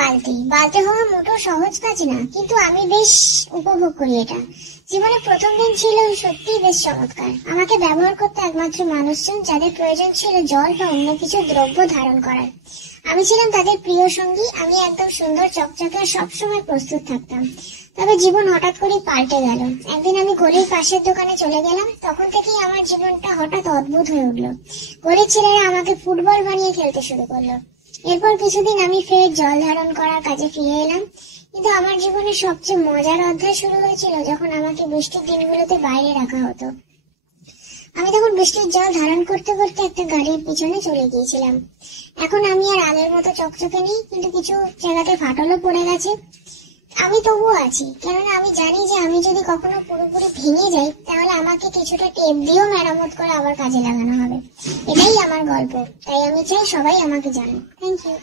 বালতি। বালতি হওয়া মোটেও সহজ কাজ না, কিন্তু আমি বেশ উপভোগ করি এটা। জীবনে প্রথম দিন ছিল সত্যিই বেশ চমৎকার। আমাকে ব্যবহার করতে একমাত্র মানুষজন যাদের প্রয়োজন ছিল জল বা অন্য কিছু দ্রব্য ধারণ করার। আমি ছিলাম তাদের প্রিয় সঙ্গী। আমি একদম সুন্দর চকচকে সবসময় প্রস্তুত থাকতাম। তবে জীবন হঠাৎ করেই পাল্টে গেল। একদিন আমি গলির পাশের দোকানে চলে গেলাম। তখন থেকেই আমার জীবনটা হঠাৎ অদ্ভুত হয়ে উঠলো। গলির ছেলেরা আমাকে ফুটবল বানিয়ে খেলতে শুরু করলো। এরপর কিছুদিন আমি ফের জল ধারণ করার কাজে ফিরে এলাম। কিন্তু আমার জীবনের সবচেয়ে মজার অধ্যায় শুরু হয়েছিল যখন আমাকে বৃষ্টির দিনগুলোতে বাইরে রাখা হতো। আমি তখন বৃষ্টির জল ধারণ করতে করতে একটা গাড়ির পিছনে চলে গিয়েছিলাম। এখন আমি আর আগের মতো চকচকে নেই, কিন্তু কিছু জায়গাতে ফাটলও পড়ে গেছে। আমি তবুও আছি, কেননা আমি জানি যে আমি যদি কখনো পুরোপুরি ভেঙে যাই তাহলে আমাকে কিছুটা টেপ দিয়েও মেরামত করে আবার কাজে লাগানো হবে। এটাই আমার গল্প, তাই আমি চাই সবাই আমাকে জানে। Thank you.